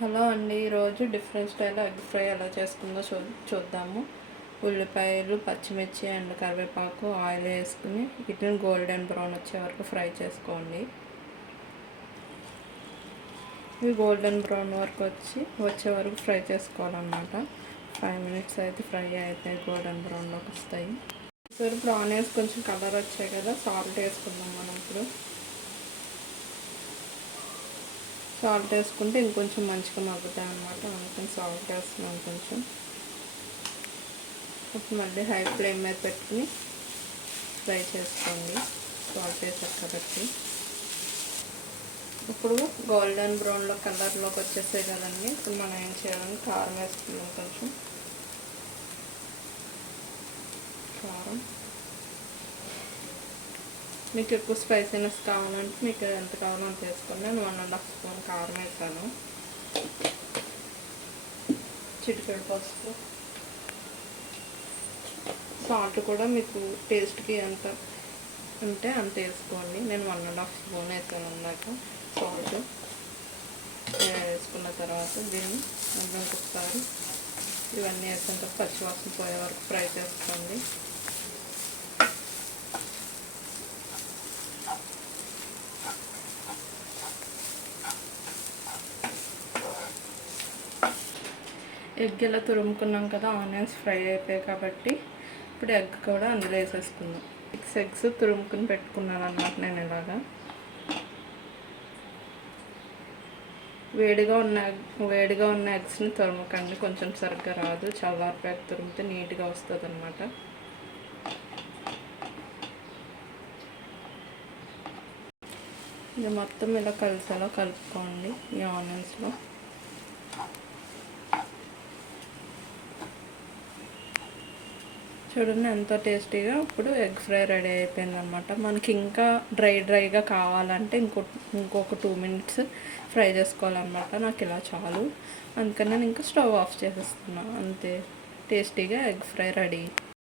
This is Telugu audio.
హలో అండి ఈరోజు డిఫరెంట్ స్టైల్ ఎగ్ ఫ్రై ఎలా చేసుకుందో చూ చూద్దాము. ఉల్లిపాయలు పచ్చిమిర్చి అండ్ కరివేపాకు ఆయిల్ వేసుకుని వీటిని గోల్డెన్ బ్రౌన్ వచ్చే వరకు ఫ్రై చేసుకోండి. ఇవి గోల్డెన్ బ్రౌన్ వరకు వచ్చి వచ్చే వరకు ఫ్రై చేసుకోవాలన్నమాట. ఫైవ్ మినిట్స్ అయితే ఫ్రై అయితే గోల్డెన్ బ్రౌన్లోకి వస్తాయి. సరే ఇప్పుడు ఆనియన్స్ కొంచెం కలర్ వచ్చాయి కదా సాల్ట్ వేసుకుందాం మనం ఇప్పుడు. సాల్ట్ వేసుకుంటే ఇంకొంచెం మంచిగా మగ్గుతాయి అనమాట అందుకని సాల్ట్ వేస్తున్నాం కొంచెం. ఇప్పుడు మళ్ళీ హై ఫ్లేమ్ మీద పెట్టుకుని ఫ్రై చేసుకోండి. సాల్ట్ వేసారు కాబట్టి. ఇప్పుడు గోల్డెన్ బ్రౌన్లో కలర్లోకి వచ్చేసాయి కదండి. ఇప్పుడు మనం ఏం చేయాలని కారం వేసుకున్నాం కొంచెం కారం మీకు ఎక్కువ స్పైసీనెస్ కావాలంటే మీకు ఎంత కావాలో అంత వేసుకోండి. నేను వన్ అండ్ హాఫ్ స్పూన్ కారం వేసాను. చిటికెడు పసుపు. సాల్ట్ కూడా మీకు టేస్ట్కి ఎంత ఉంటే అంత వేసుకోండి. నేను వన్ అండ్ హాఫ్ స్పూన్ వేసాను అన్నాక సాల్ట్. వేసుకున్న తర్వాత దీన్ని మళ్ళీ ఇంకొకసారి ఇవన్నీ వేసిన తర్వాత పచ్చివాసన పోయే వరకు ఫ్రై చేసుకోండి. ఎగ్ ఇలా తురుముకున్నాం కదా ఆనియన్స్ ఫ్రై అయిపోయాయి కాబట్టి ఇప్పుడు ఎగ్ కూడా అందులో వేసేసుకుందాం. సిక్స్ ఎగ్స్ తురుముకుని పెట్టుకున్నాను అన్నమాట నేను ఇలాగా. వేడిగా ఉన్న వేడిగా ఉన్న ఎగ్స్ని తురుముకండి కొంచెం సరిగ్గా రాదు. చల్లారిపోయాక తురిమితే నీట్గా వస్తుంది అనమాట ఇది మొత్తం ఇలా కలిసేలా కలుపుకోండి ఈ ఆనియన్స్లో. చూడండి ఎంతో టేస్టీగా. ఇప్పుడు ఎగ్ ఫ్రై రెడీ అయిపోయింది అనమాట మనకి ఇంకా డ్రై డ్రైగా కావాలంటే ఇంకో ఇంకొక టూ మినిట్స్ ఫ్రై చేసుకోవాలన్నమాట. నాకు ఇలా చాలు. అందుకని నేను ఇంకా స్టవ్ ఆఫ్ చేసేస్తున్నాను అంతే. టేస్టీగా ఎగ్ ఫ్రై రెడీ.